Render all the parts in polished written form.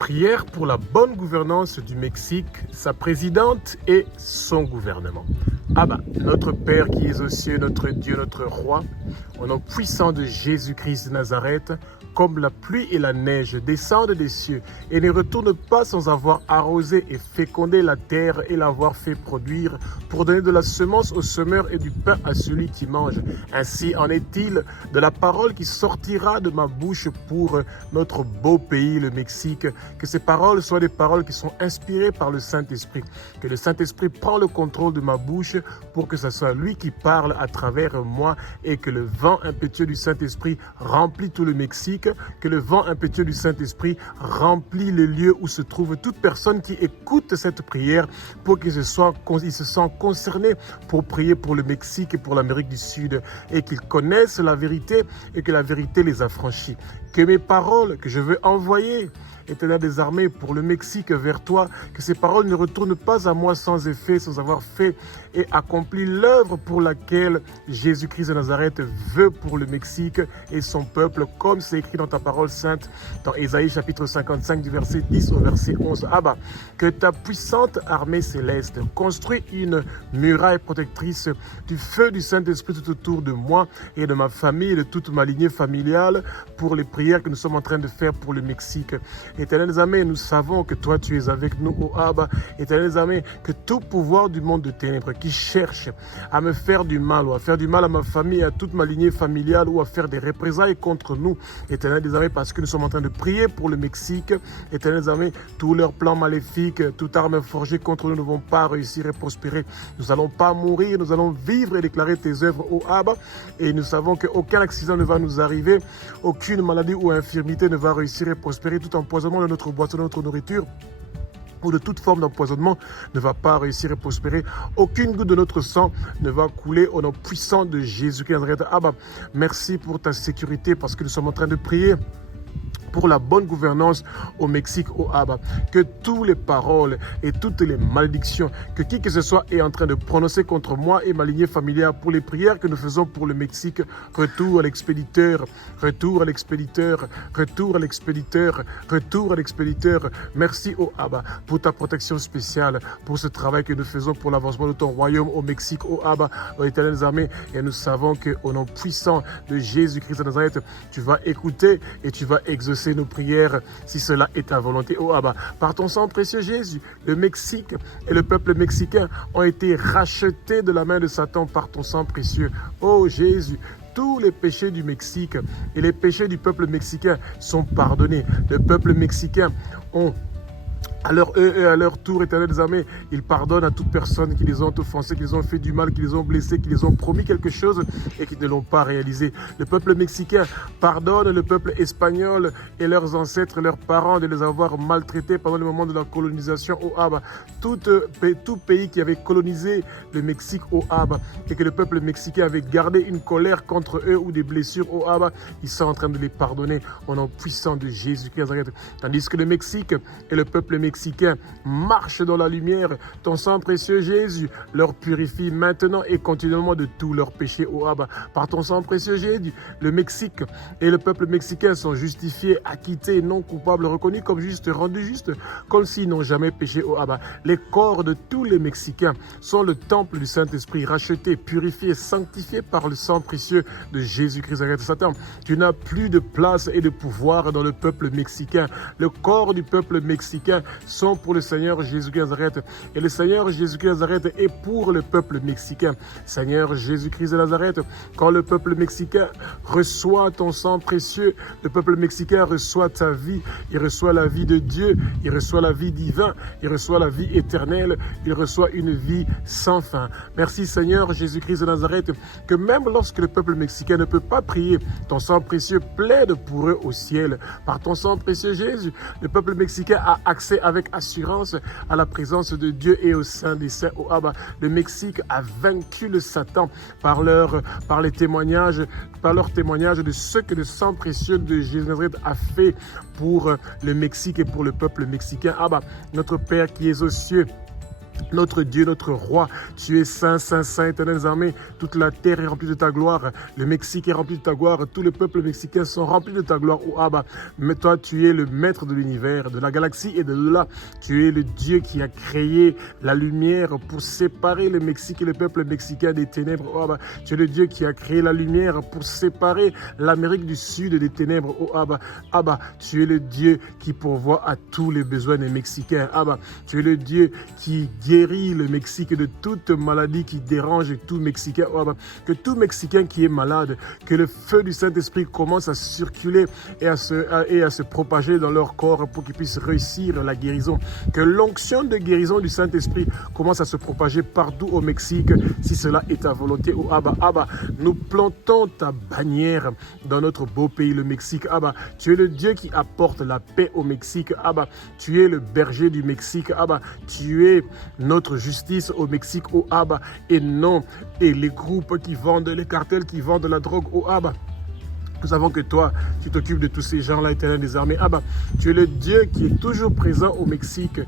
Prière pour la bonne gouvernance du Mexique, sa présidente et son gouvernement. Abba, notre Père qui es aux cieux, notre Dieu, notre Roi, au nom puissant de Jésus-Christ de Nazareth, comme la pluie et la neige descendent des cieux et ne retournent pas sans avoir arrosé et fécondé la terre et l'avoir fait produire pour donner de la semence au semeur et du pain à celui qui mange. Ainsi en est-il de la parole qui sortira de ma bouche pour notre beau pays, le Mexique. Que ces paroles soient des paroles qui sont inspirées par le Saint-Esprit. Que le Saint-Esprit prend le contrôle de ma bouche pour que ce soit lui qui parle à travers moi et que le vent impétueux du Saint-Esprit remplit tout le Mexique. Que le vent impétueux du Saint-Esprit remplit les lieux où se trouve toute personne qui écoute cette prière pour qu'ils se sentent concernés pour prier pour le Mexique et pour l'Amérique du Sud et qu'ils connaissent la vérité et que la vérité les affranchit. Que mes paroles que je veux envoyer, Éternel des armées, pour le Mexique vers toi, que ces paroles ne retournent pas à moi sans effet, sans avoir fait et accompli l'œuvre pour laquelle Jésus-Christ de Nazareth veut pour le Mexique et son peuple, comme c'est écrit dans ta parole sainte, dans Ésaïe chapitre 55 du verset 10 au verset 11. Abba, que ta puissante armée céleste construit une muraille protectrice du feu du Saint-Esprit tout autour de moi et de ma famille et de toute ma lignée familiale pour les prières que nous sommes en train de faire pour le Mexique. Éternel Amé, nous savons que toi tu es avec nous, ô Abba. Éternel Amé, que tout pouvoir du monde de ténèbres qui cherche à me faire du mal ou à faire du mal à ma famille, à toute ma lignée familiale ou à faire des représailles contre nous, Éternel Amé, parce que nous sommes en train de prier pour le Mexique. Éternel Amé, tous leurs plans maléfiques, toute arme forgée contre nous ne vont pas réussir et prospérer. Nous n'allons pas mourir, nous allons vivre et déclarer tes œuvres, ô Abba. Et nous savons qu'aucun accident ne va nous arriver, aucune maladie ou infirmité ne va réussir et prospérer, tout empoisonnement de notre boisson, de notre nourriture ou de toute forme d'empoisonnement ne va pas réussir et prospérer. Aucune goutte de notre sang ne va couler au nom puissant de Jésus-Christ. Abba, merci pour ta sécurité parce que nous sommes en train de prier pour la bonne gouvernance au Mexique, au Abba. Que toutes les paroles et toutes les malédictions que qui que ce soit est en train de prononcer contre moi et ma lignée familiale pour les prières que nous faisons pour le Mexique, retour à l'expéditeur, retour à l'expéditeur, retour à l'expéditeur, retour à l'expéditeur. Merci au Abba pour ta protection spéciale, pour ce travail que nous faisons pour l'avancement de ton royaume au Mexique, au Abba, aux éternelles armées. Et nous savons qu'au nom puissant de Jésus-Christ de Nazareth, tu vas écouter et tu vas exaucer nos prières si cela est ta volonté. Oh Abba, par ton sang précieux Jésus, le Mexique et le peuple mexicain ont été rachetés de la main de Satan par ton sang précieux. Oh Jésus, tous les péchés du Mexique et les péchés du peuple mexicain sont pardonnés. Le peuple mexicain à leur tour, éternel des armées, ils pardonnent à toute personne qui les ont offensés, qui les ont fait du mal, qui les ont blessés, qui les ont promis quelque chose et qui ne l'ont pas réalisé. Le peuple mexicain pardonne le peuple espagnol et leurs ancêtres, leurs parents de les avoir maltraités pendant le moment de la colonisation au Abba. Tout pays qui avait colonisé le Mexique au Abba et que le peuple mexicain avait gardé une colère contre eux ou des blessures au Abba, ils sont en train de les pardonner au nom puissant de Jésus-Christ. Tandis que le Mexique et le peuple mexicain marchent dans la lumière. Ton sang précieux Jésus leur purifie maintenant et continuellement de tous leurs péchés au Abba. Par ton sang précieux Jésus, le Mexique et le peuple mexicain sont justifiés, acquittés, non coupables, reconnus comme justes, rendus justes, comme s'ils n'ont jamais péché au Abba. Les corps de tous les Mexicains sont le temple du Saint-Esprit, rachetés, purifiés, sanctifiés par le sang précieux de Jésus-Christ. Satan, tu n'as plus de place et de pouvoir dans le peuple mexicain. Le corps du peuple mexicain sont pour le Seigneur Jésus-Christ de Nazareth. Et le Seigneur Jésus-Christ de Nazareth est pour le peuple mexicain. Seigneur Jésus-Christ de Nazareth, quand le peuple mexicain reçoit ton sang précieux, le peuple mexicain reçoit ta vie. Il reçoit la vie de Dieu, il reçoit la vie divine, il reçoit la vie éternelle, il reçoit une vie sans fin. Merci Seigneur Jésus-Christ de Nazareth, que même lorsque le peuple mexicain ne peut pas prier, ton sang précieux plaide pour eux au ciel. Par ton sang précieux Jésus, le peuple mexicain a accès avec assurance à la présence de Dieu et au sein des saints. Oh Abba, le Mexique a vaincu le Satan par leurs témoignages de ce que le sang précieux de Jésus a fait pour le Mexique et pour le peuple mexicain. Abba, notre Père qui es aux cieux, Notre Dieu, notre roi, tu es saint, saint, saint, éternel des armées. Toute la terre est remplie de ta gloire. Le Mexique est rempli de ta gloire. Tous les peuples mexicains sont remplis de ta gloire, oh Abba. Mais toi, tu es le maître de l'univers, de la galaxie et de là. Tu es le Dieu qui a créé la lumière pour séparer le Mexique et le peuple mexicain des ténèbres, oh Abba. Tu es le Dieu qui a créé la lumière pour séparer l'Amérique du Sud des ténèbres, oh Abba. Abba, tu es le Dieu qui pourvoit à tous les besoins des Mexicains. Abba, tu es le Dieu qui guérit le Mexique de toute maladie qui dérange tout Mexicain. Que tout Mexicain qui est malade, que le feu du Saint-Esprit commence à circuler et à se propager dans leur corps pour qu'ils puissent réussir la guérison. Que l'onction de guérison du Saint-Esprit commence à se propager partout au Mexique, si cela est ta volonté. Oh Abba, Abba, nous plantons ta bannière dans notre beau pays, le Mexique. Abba, tu es le Dieu qui apporte la paix au Mexique. Abba, tu es le berger du Mexique. Abba, tu es notre justice au Mexique, oh Abba, et non, et les groupes qui vendent, les cartels qui vendent la drogue, oh Abba. Nous savons que toi, tu t'occupes de tous ces gens-là, éternel des armées. Abba, tu es le Dieu qui est toujours présent au Mexique.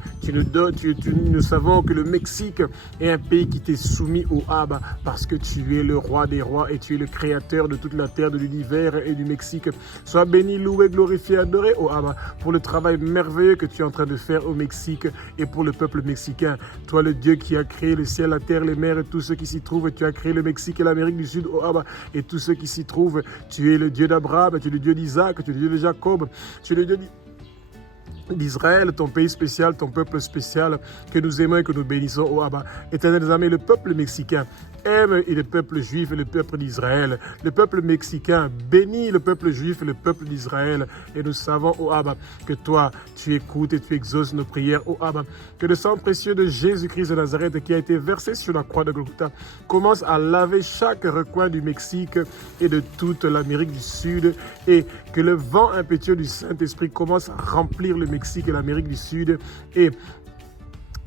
Nous savons que le Mexique est un pays qui t'est soumis au Abba parce que tu es le roi des rois et tu es le créateur de toute la terre, de l'univers et du Mexique. Sois béni, loué, glorifié, adoré, oh Abba, pour le travail merveilleux que tu es en train de faire au Mexique et pour le peuple mexicain. Toi, le Dieu qui a créé le ciel, la terre, les mers et tous ceux qui s'y trouvent. Tu as créé le Mexique et l'Amérique du Sud, oh Abba, et tous ceux qui s'y trouvent. Tu es le Dieu d'Abraham, tu es le Dieu d'Isaac, tu es le Dieu de Jacob, tu es le Dieu d'Israël, ton pays spécial, ton peuple spécial, que nous aimons et que nous bénissons, oh Abba. Éternel des armées, le peuple mexicain aime et le peuple juif et le peuple d'Israël. Le peuple mexicain bénit le peuple juif et le peuple d'Israël. Et nous savons, oh Abba, que toi, tu écoutes et tu exauces nos prières, oh Abba. Que le sang précieux de Jésus-Christ de Nazareth qui a été versé sur la croix de Golgotha commence à laver chaque recoin du Mexique et de toute l'Amérique du Sud et que le vent impétueux du Saint-Esprit commence à remplir le Mexique et l'Amérique du Sud et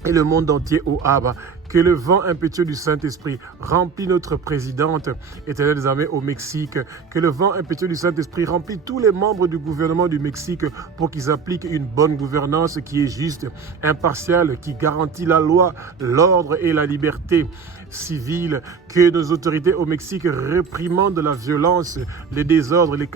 le monde entier, oh Abba. Que le vent impétueux du Saint-Esprit remplit notre présidente, éternelle des armées au Mexique. Que le vent impétueux du Saint-Esprit remplit tous les membres du gouvernement du Mexique pour qu'ils appliquent une bonne gouvernance qui est juste, impartiale, qui garantit la loi, l'ordre et la liberté civile. Que nos autorités au Mexique réprimandent la violence, les désordres, les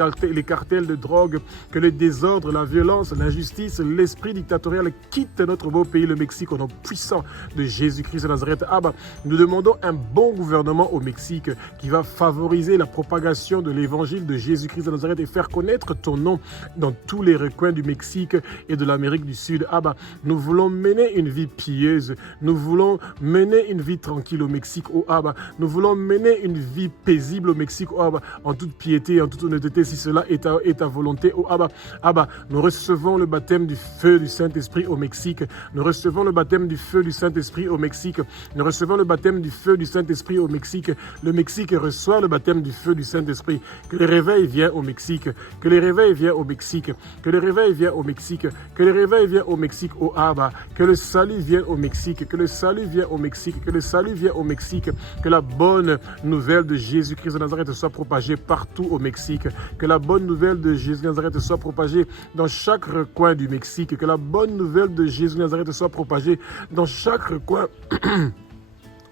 cartels de drogue. Que le désordre, la violence, l'injustice, l'esprit dictatorial quittent notre beau pays, le Mexique, au nom puissant de Jésus-Christ de Nazareth. Abba, nous demandons un bon gouvernement au Mexique qui va favoriser la propagation de l'évangile de Jésus-Christ de Nazareth et faire connaître ton nom dans tous les recoins du Mexique et de l'Amérique du Sud. Abba, nous voulons mener une vie pieuse. Nous voulons mener une vie tranquille au Mexique, oh Abba. Nous voulons mener une vie paisible au Mexique, oh Abba, en toute piété, en toute honnêteté, si cela est ta volonté, oh Abba. Abba, nous recevons le baptême du feu du Saint-Esprit au Mexique. Nous recevons le baptême du feu du Saint-Esprit au Mexique. Nous recevons le baptême du feu du Saint-Esprit au Mexique. Le Mexique reçoit le baptême du feu du Saint-Esprit. Que le réveil vienne au Mexique. Que le réveil vienne au Mexique. Que le réveil vienne au Mexique. Que le réveil vienne au Mexique, oh Abba. Que le salut vienne au Mexique. Que le salut vienne au Mexique. Que le salut vienne au Mexique. Que la bonne nouvelle de Jésus-Christ de Nazareth soit propagée partout au Mexique. Que la bonne nouvelle de Jésus de Nazareth soit propagée dans chaque recoin du Mexique. Que la bonne nouvelle de Jésus de Nazareth soit propagée dans chaque recoin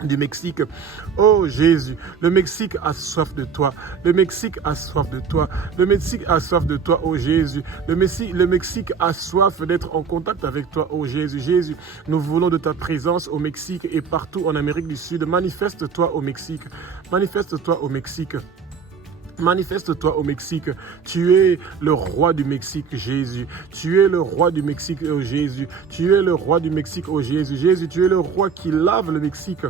du Mexique. Oh Jésus, le Mexique a soif de toi. Le Mexique a soif de toi. Le Mexique a soif de toi, oh Jésus. Le Mexique a soif d'être en contact avec toi, oh Jésus. Jésus, nous voulons de ta présence au Mexique et partout en Amérique du Sud. Manifeste-toi au Mexique. Manifeste-toi au Mexique. Manifeste-toi au Mexique. Tu es le roi du Mexique, Jésus. Tu es le roi du Mexique, oh Jésus. Tu es le roi du Mexique, oh Jésus. Jésus, tu es le roi qui lave le Mexique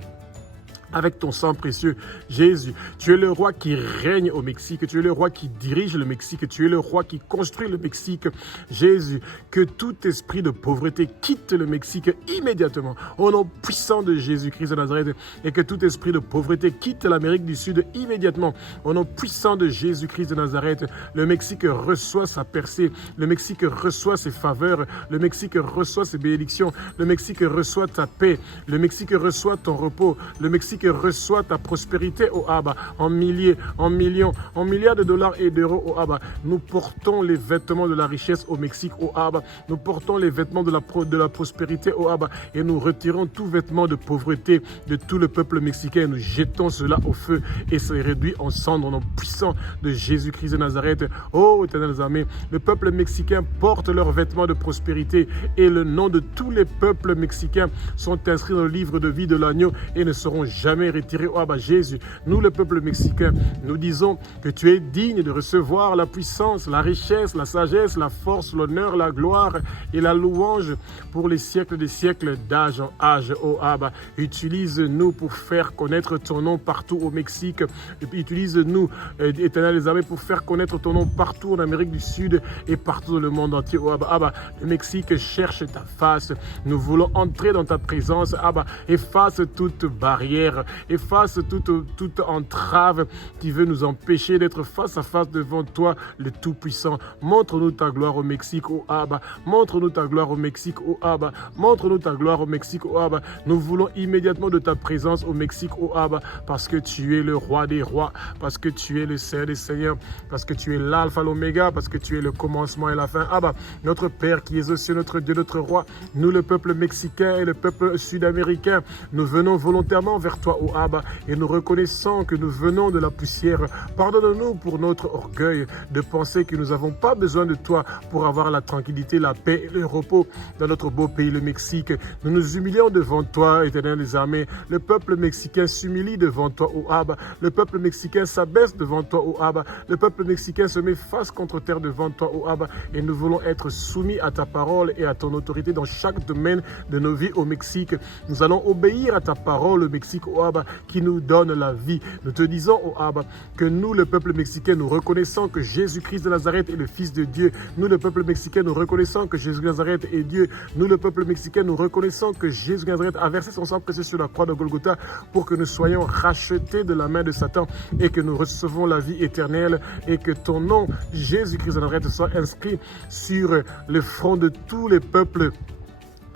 avec ton sang précieux. Jésus, tu es le roi qui règne au Mexique. Tu es le roi qui dirige le Mexique. Tu es le roi qui construit le Mexique. Jésus, que tout esprit de pauvreté quitte le Mexique immédiatement au nom puissant de Jésus-Christ de Nazareth et que tout esprit de pauvreté quitte l'Amérique du Sud immédiatement au nom puissant de Jésus-Christ de Nazareth. Le Mexique reçoit sa percée. Le Mexique reçoit ses faveurs. Le Mexique reçoit ses bénédictions. Le Mexique reçoit ta paix. Le Mexique reçoit ton repos. Le Mexique Mexique reçoit ta prospérité, oh Abba, en milliers, en millions, en milliards de dollars et d'euros, oh Abba. Nous portons les vêtements de la richesse au Mexique, oh Abba. Nous portons les vêtements de la prospérité, oh Abba. Et nous retirons tout vêtement de pauvreté de tout le peuple mexicain. Nous jetons cela au feu et c'est réduit en cendres au nom puissant de Jésus-Christ de Nazareth. Oh, éternels armées, le peuple mexicain porte leurs vêtements de prospérité et le nom de tous les peuples mexicains sont inscrits dans le livre de vie de l'agneau et ne seront jamais retirés. Oh, Abba Jésus, nous, le peuple mexicain, nous disons que tu es digne de recevoir la puissance, la richesse, la sagesse, la force, l'honneur, la gloire et la louange pour les siècles des siècles, d'âge en âge. Oh Abba, utilise-nous pour faire connaître ton nom partout au Mexique. Utilise-nous, éternel des armées, pour faire connaître ton nom partout en Amérique du Sud et partout dans le monde entier. Oh Abba, Abba, le Mexique cherche ta face. Nous voulons entrer dans ta présence. Abba, efface toute barrière, efface toute entrave qui veut nous empêcher d'être face à face devant toi, le Tout-Puissant. Montre-nous ta gloire au Mexique, oh Abba. Montre-nous ta gloire au Mexique, oh Abba. Montre-nous ta gloire au Mexique, oh Abba. Nous voulons immédiatement de ta présence au Mexique, oh Abba, parce que tu es le roi des rois, parce que tu es le Seigneur des seigneurs, parce que tu es l'alpha, l'oméga, parce que tu es le commencement et la fin. Abba, notre Père qui es aux cieux, notre Dieu, notre roi, nous le peuple mexicain et le peuple sud-américain, nous venons volontairement vers toi, oh Abba, et nous reconnaissons que nous venons de la poussière. Pardonne-nous pour notre orgueil de penser que nous n'avons pas besoin de toi pour avoir la tranquillité, la paix et le repos dans notre beau pays, le Mexique. Nous nous humilions devant toi, éternel des armées. Le peuple mexicain s'humilie devant toi, oh Abba. Le peuple mexicain s'abaisse devant toi, oh Abba. Le peuple mexicain se met face contre terre devant toi, oh Abba. Et nous voulons être soumis à ta parole et à ton autorité dans chaque domaine de nos vies au Mexique. Nous allons obéir à ta parole, le Mexique, oh Abba, qui nous donne la vie. Nous te disons, oh Abba, que nous, le peuple mexicain, nous reconnaissons que Jésus-Christ de Nazareth est le Fils de Dieu. Nous, le peuple mexicain, nous reconnaissons que Jésus de Nazareth est Dieu. Nous, le peuple mexicain, nous reconnaissons que Jésus de Nazareth a versé son sang précieux sur la croix de Golgotha pour que nous soyons rachetés de la main de Satan et que nous recevons la vie éternelle et que ton nom, Jésus-Christ de Nazareth, soit inscrit sur le front de tous les peuples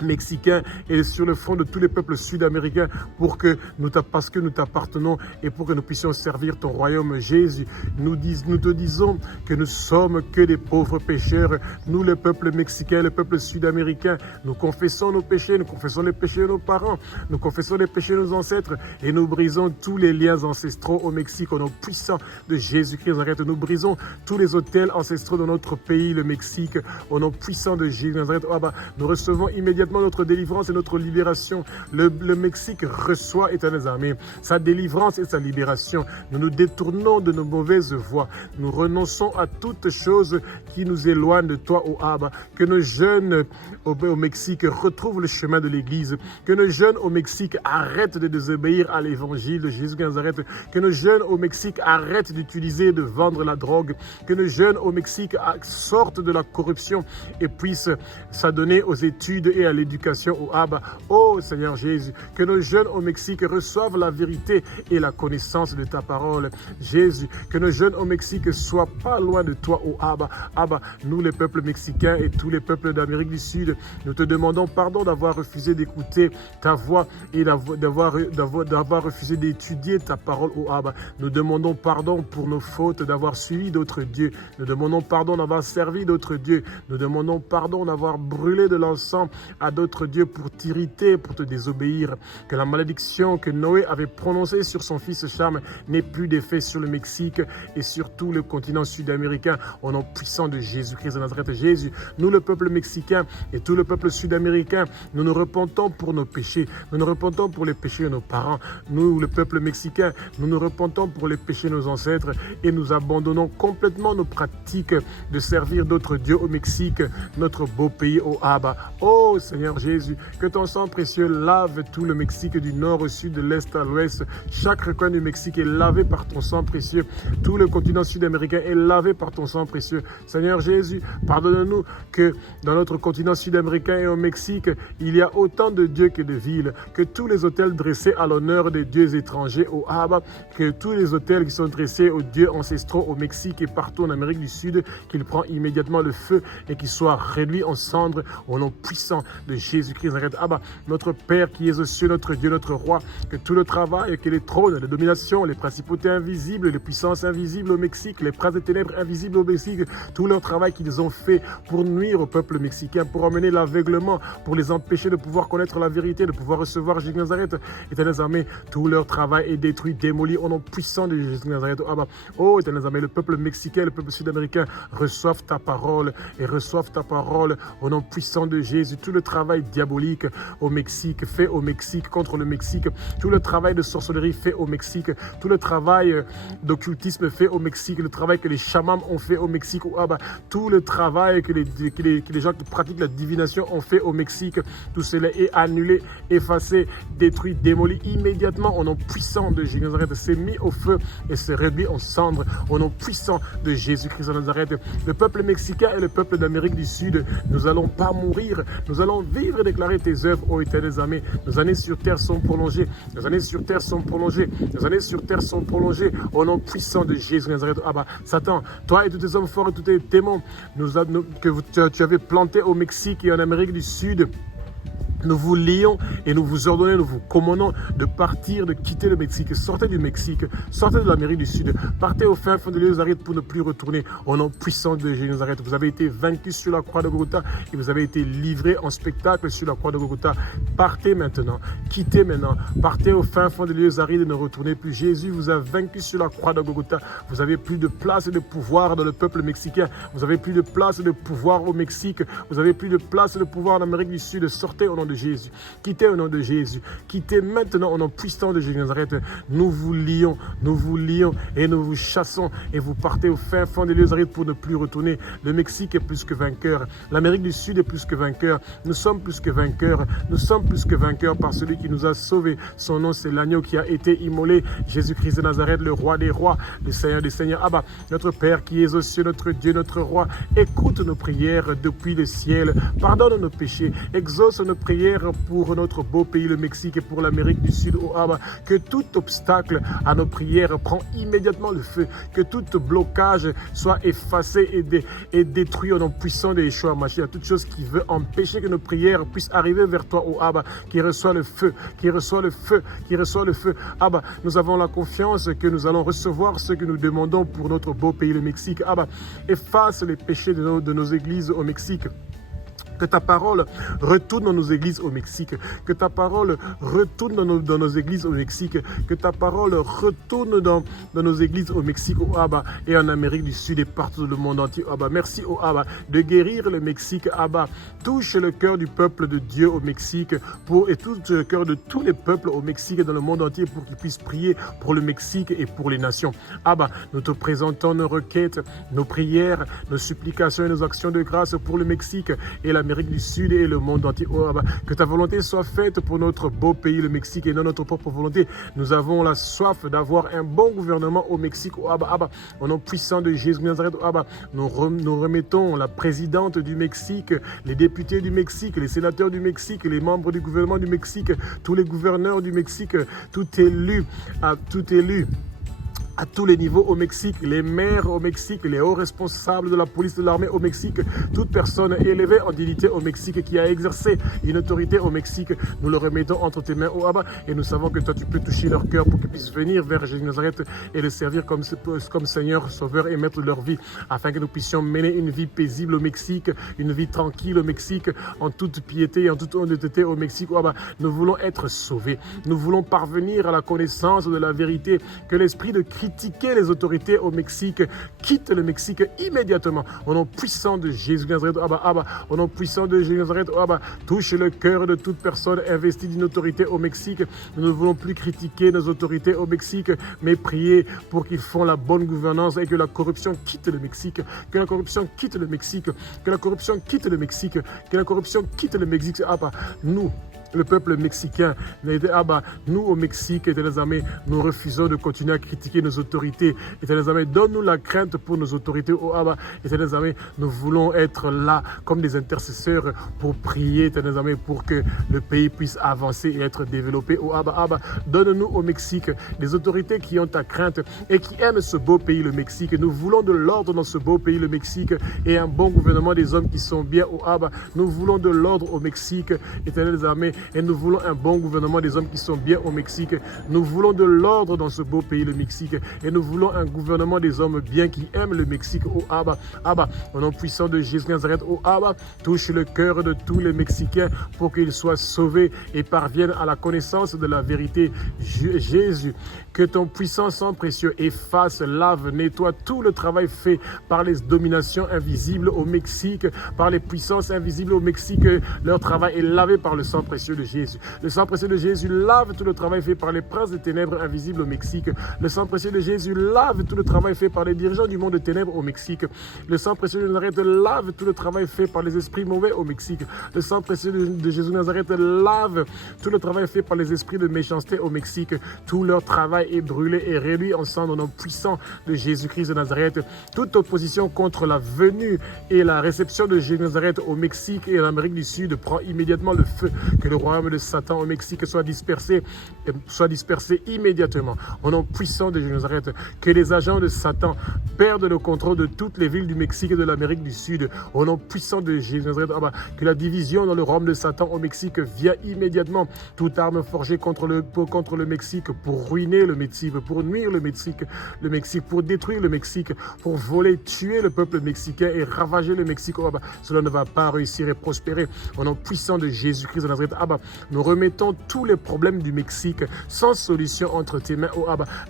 mexicains et sur le front de tous les peuples sud-américains parce que nous t'appartenons et pour que nous puissions servir ton royaume. Jésus, nous te disons que nous sommes que des pauvres pécheurs. Nous, le peuple mexicain, le peuple sud-américain, nous confessons nos péchés, nous confessons les péchés de nos parents, nous confessons les péchés de nos ancêtres et nous brisons tous les liens ancestraux au Mexique au nom puissant de Jésus-Christ. Nous brisons tous les autels ancestraux de notre pays, le Mexique, au nom puissant de Jésus. Nous recevons immédiatement notre délivrance et notre libération. Le Mexique reçoit, éternelles armées, sa délivrance et sa libération. Nous nous détournons de nos mauvaises voies. Nous renonçons à toutes choses qui nous éloignent de toi, ô Abba. Que nos jeunes au Mexique retrouvent le chemin de l'Église. Que nos jeunes au Mexique arrêtent de désobéir à l'évangile de Jésus de Nazareth. Que nos jeunes au Mexique arrêtent d'utiliser et de vendre la drogue. Que nos jeunes au Mexique sortent de la corruption et puissent s'adonner aux études et à l'éducation, au Abba. Oh Seigneur Jésus, que nos jeunes au Mexique reçoivent la vérité et la connaissance de ta parole. Jésus, que nos jeunes au Mexique ne soient pas loin de toi, au Abba. Abba, nous les peuples mexicains et tous les peuples d'Amérique du Sud, nous te demandons pardon d'avoir refusé d'écouter ta voix et d'avoir refusé d'étudier ta parole, au Abba. Nous demandons pardon pour nos fautes d'avoir suivi d'autres dieux. Nous demandons pardon d'avoir servi d'autres dieux. Nous demandons pardon d'avoir brûlé de l'encens à d'autres dieux pour t'irriter, pour te désobéir. Que la malédiction que Noé avait prononcée sur son fils Cham n'ait plus d'effet sur le Mexique et sur tout le continent sud-américain au nom puissant de Jésus-Christ de Nazareth. Jésus, nous le peuple mexicain et tout le peuple sud-américain, nous nous repentons pour nos péchés. Nous nous repentons pour les péchés de nos parents. Nous, le peuple mexicain, nous nous repentons pour les péchés de nos ancêtres et nous abandonnons complètement nos pratiques de servir d'autres dieux au Mexique, notre beau pays, au Abba. Oh Seigneur Jésus, que ton sang précieux lave tout le Mexique du nord au sud, de l'est à l'ouest. Chaque recoin du Mexique est lavé par ton sang précieux. Tout le continent sud-américain est lavé par ton sang précieux. Seigneur Jésus, pardonne-nous que dans notre continent sud-américain et au Mexique, il y a autant de dieux que de villes, que tous les autels dressés à l'honneur des dieux étrangers au Abba, que tous les autels qui sont dressés aux dieux ancestraux au Mexique et partout en Amérique du Sud, qu'ils prennent immédiatement le feu et qu'ils soient réduits en cendres au nom puissant de Jésus-Christ de Nazareth. Abba, notre Père qui es aux cieux, notre Dieu, notre Roi, que tout le travail, que les trônes, les dominations, les principautés invisibles, les puissances invisibles au Mexique, les princes des ténèbres invisibles au Mexique, tout leur travail qu'ils ont fait pour nuire au peuple mexicain, pour emmener l'aveuglement, pour les empêcher de pouvoir connaître la vérité, de pouvoir recevoir Jésus de Nazareth. Éternel armées, tout leur travail est détruit, démoli au nom puissant de Jésus de Nazareth. Abba, oh éternel armées, le peuple mexicain, le peuple sud-américain reçoivent ta parole et reçoivent ta parole au nom puissant de Jésus. Tout le travail diabolique au Mexique, fait au Mexique, contre le Mexique, tout le travail de sorcellerie fait au Mexique, tout le travail d'occultisme fait au Mexique, le travail que les chamans ont fait au Mexique, oh, Abba, tout le travail que les gens qui pratiquent la divination ont fait au Mexique, tout cela est annulé, effacé, détruit, démoli immédiatement au nom puissant de Jésus de Nazareth. C'est mis au feu et c'est réduit en cendres au nom puissant de Jésus-Christ de Nazareth. Le peuple mexicain et le peuple d'Amérique du Sud, nous n'allons pas mourir, nous allons vivre et déclarer tes œuvres, ô éternelles armées. Nos années sur terre sont prolongées, nos années sur terre sont prolongées, nos années sur terre sont prolongées au nom puissant de Jésus de Nazareth. Ah bah, Satan, toi et tous tes hommes forts et tous tes démons que tu avais plantés au Mexique et en Amérique du Sud, nous vous lions et nous vous ordonnons, nous vous commandons de partir, de quitter le Mexique. Sortez du Mexique, sortez de l'Amérique du Sud, partez au fin fond de l'île de Nazareth pour ne plus retourner au nom puissant de Jésus de Nazareth. Vous avez été vaincus sur la croix de Golgotha et vous avez été livrés en spectacle sur la croix de Golgotha. Partez maintenant, quittez maintenant, partez au fin fond de l'île de Nazareth et ne retournez plus. Jésus vous a vaincu sur la croix de Golgotha. Vous n'avez plus de place et de pouvoir dans le peuple mexicain. Vous n'avez plus de place et de pouvoir au Mexique. Vous n'avez plus de place et de pouvoir en Amérique du Sud. Sortez au nom de Jésus. Quittez au nom de Jésus. Quittez maintenant au nom puissant de Jésus de Nazareth. Nous vous lions et nous vous chassons et vous partez au fin fond de Nazareth pour ne plus retourner. Le Mexique est plus que vainqueur. L'Amérique du Sud est plus que vainqueur. Nous sommes plus que vainqueurs. Nous sommes plus que vainqueurs par celui qui nous a sauvés. Son nom, c'est l'agneau qui a été immolé. Jésus-Christ de Nazareth, le roi des rois, le Seigneur des seigneurs. Abba, notre Père qui es aux cieux, notre Dieu, notre roi, écoute nos prières depuis le ciel. Pardonne nos péchés. Exauce nos prières pour notre beau pays, le Mexique, et pour l'Amérique du Sud, oh Abba, que tout obstacle à nos prières prend immédiatement le feu, que tout blocage soit effacé et détruit au nom puissant de Yeshua Mashiach. Toute chose qui veut empêcher que nos prières puissent arriver vers toi, oh Abba, qui reçoit le feu, qui reçoit le feu, qui reçoit le feu. Abba, nous avons la confiance que nous allons recevoir ce que nous demandons pour notre beau pays, le Mexique. Abba, efface les péchés de nos églises au Mexique. Que ta parole retourne dans nos églises au Mexique. Que ta parole retourne dans nos églises au Mexique. Que ta parole retourne dans nos églises au Mexique, oh Abba, et en Amérique du Sud et partout dans le monde entier, oh Abba. Merci, oh Abba, de guérir le Mexique, Abba. Touche le cœur du peuple de Dieu au Mexique et touche le cœur de tous les peuples au Mexique et dans le monde entier pour qu'ils puissent prier pour le Mexique et pour les nations. Abba, nous te présentons nos requêtes, nos prières, nos supplications et nos actions de grâce pour le Mexique et l'Amérique du Sud et le monde entier. Oh, Abba, que ta volonté soit faite pour notre beau pays, le Mexique, et non notre propre volonté. Nous avons la soif d'avoir un bon gouvernement au Mexique. Oh, Abba, Abba, au nom puissant de Jésus de Nazareth, oh, Abba, nous remettons la présidente du Mexique, les députés du Mexique, les sénateurs du Mexique, les membres du gouvernement du Mexique, tous les gouverneurs du Mexique, tout élu à tous les niveaux au Mexique, les maires au Mexique, les hauts responsables de la police de l'armée au Mexique, toute personne élevée en dignité au Mexique qui a exercé une autorité au Mexique, nous le remettons entre tes mains, oh Abba, et nous savons que toi tu peux toucher leur cœur pour qu'ils puissent venir vers Jésus de Nazareth et le servir comme Seigneur, Sauveur et Maître de leur vie, afin que nous puissions mener une vie paisible au Mexique, une vie tranquille au Mexique, en toute piété et en toute honnêteté au Mexique, oh Abba. Nous voulons être sauvés, nous voulons parvenir à la connaissance de la vérité, que l'esprit de critiquer les autorités au Mexique quitte le Mexique immédiatement. Au nom puissant de Jésus de Nazareth, Abba, Abba, au nom puissant de Jésus de Nazareth, Abba, touche le cœur de toute personne investie d'une autorité au Mexique. Nous ne voulons plus critiquer nos autorités au Mexique, mais prier pour qu'ils font la bonne gouvernance et que la corruption quitte le Mexique, que la corruption quitte le Mexique, que la corruption quitte le Mexique, que la corruption quitte le Mexique. Abba, nous le peuple mexicain. Nous au Mexique, éternels amis, nous refusons de continuer à critiquer nos autorités. Éternels amis, donne-nous la crainte pour nos autorités. Oh Abba, éternels amis, nous voulons être là comme des intercesseurs pour prier, éternels amis, pour que le pays puisse avancer et être développé. Oh Abba, donne-nous au Mexique des autorités qui ont ta crainte et qui aiment ce beau pays, le Mexique. Nous voulons de l'ordre dans ce beau pays, le Mexique, et un bon gouvernement des hommes qui sont bien. Oh Abba, nous voulons de l'ordre au Mexique, éternels amis, et nous voulons un bon gouvernement des hommes qui sont bien au Mexique. Nous voulons de l'ordre dans ce beau pays, le Mexique, et nous voulons un gouvernement des hommes bien qui aiment le Mexique. Oh Abba, au nom puissant de Jésus Nazareth, oh Abba, touche le cœur de tous les Mexicains pour qu'ils soient sauvés et parviennent à la connaissance de la vérité. Jésus, que ton puissant sang précieux efface, lave, nettoie tout le travail fait par les dominations invisibles au Mexique, par les puissances invisibles au Mexique. Leur travail est lavé par le sang précieux de Jésus. Le sang précieux de Jésus lave tout le travail fait par les princes des ténèbres invisibles au Mexique. Le sang précieux de Jésus lave tout le travail fait par les dirigeants du monde de ténèbres au Mexique. Le sang précieux de Nazareth lave tout le travail fait par les esprits mauvais au Mexique. Le sang précieux de Jésus de Nazareth lave tout le travail fait par les esprits de méchanceté au Mexique. Tout leur travail est brûlé et réduit en sang au nom puissant de Jésus-Christ de Nazareth. Toute opposition contre la venue et la réception de Jésus de Nazareth au Mexique et en Amérique du Sud prend immédiatement le feu. Que le royaume de Satan au Mexique soit dispersé immédiatement au nom puissant de Jésus de Nazareth. Que les agents de Satan perdent le contrôle de toutes les villes du Mexique et de l'Amérique du Sud au nom puissant de Jésus de Nazareth. Que la division dans le royaume de Satan au Mexique vienne immédiatement. Toute arme forgée contre le Mexique pour ruiner le Mexique, pour nuire le Mexique, pour détruire le Mexique, pour voler, tuer le peuple mexicain et ravager le Mexique. Cela ne va pas réussir et prospérer. Au nom puissant de Jésus-Christ de Nazareth, nous remettons tous les problèmes du Mexique sans solution entre tes mains.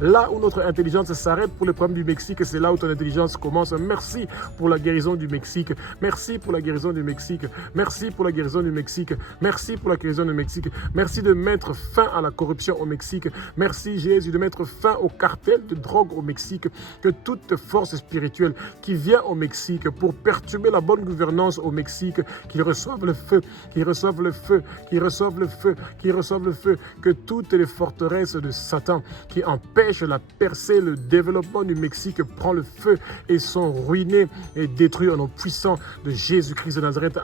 Là où notre intelligence s'arrête pour les problèmes du Mexique, c'est là où ton intelligence commence. Merci pour la guérison du Mexique. Merci pour la guérison du Mexique. Merci pour la guérison du Mexique. Merci pour la guérison du Mexique. Merci de mettre fin à la corruption au Mexique. Merci Jésus de mettre fin au cartel de drogue au Mexique. Que toute force spirituelle qui vient au Mexique pour perturber la bonne gouvernance au Mexique, qu'ils reçoivent le feu, qu'ils reçoivent le feu, qu'ils reçoivent le feu, qu'ils reçoivent le feu. Que toutes les forteresses de Satan qui empêchent la percée, le développement du Mexique prend le feu et sont ruinés et détruits au nom puissant de Jésus-Christ de Nazareth.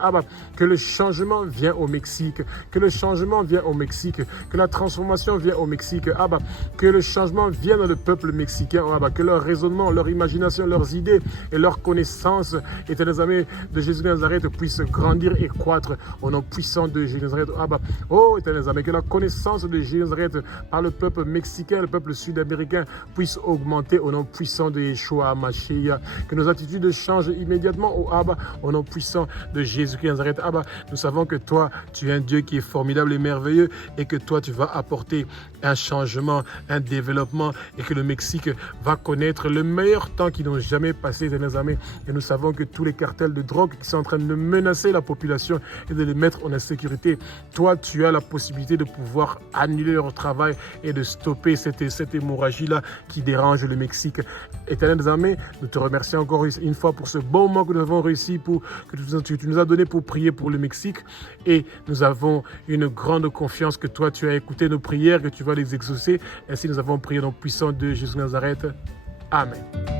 Que le changement vienne au Mexique, que le changement vienne au Mexique, que la transformation vienne au Mexique. Que le changement vienne dans le peuple mexicain. Que leur raisonnement, leur imagination, leurs idées et leurs connaissances, éternels amis de Jésus de Nazareth, puissent grandir et croître au nom puissant de Jésus de Nazareth. Éternels amis, que la connaissance de Jésus de Nazareth par le peuple mexicain, le peuple sud-américain puisse augmenter au nom puissant de Yeshua Mashiach. Que nos attitudes changent immédiatement au nom puissant de Jésus-Christ de Nazareth. Nous savons que toi, tu es un Dieu qui est formidable et merveilleux et que toi, tu vas apporter un changement, un développement et que le Mexique va connaître le meilleur temps qu'ils n'ont jamais passé, éternels amis. Et nous savons que tous les cartels de drogue qui sont en train de menacer la population et de les mettre en insécurité, toi, tu as la possibilité de pouvoir annuler leur travail et de stopper cette hémorragie-là qui dérange le Mexique. Éternels amis, nous te remercions encore une fois pour ce bon moment que nous avons réussi, que tu nous as donné pour prier pour le Mexique. Et nous avons une grande confiance que toi, tu as écouté nos prières, que tu vas les exaucer. Ainsi, nous avons prié dans le puissant de Jésus de Nazareth. Amen.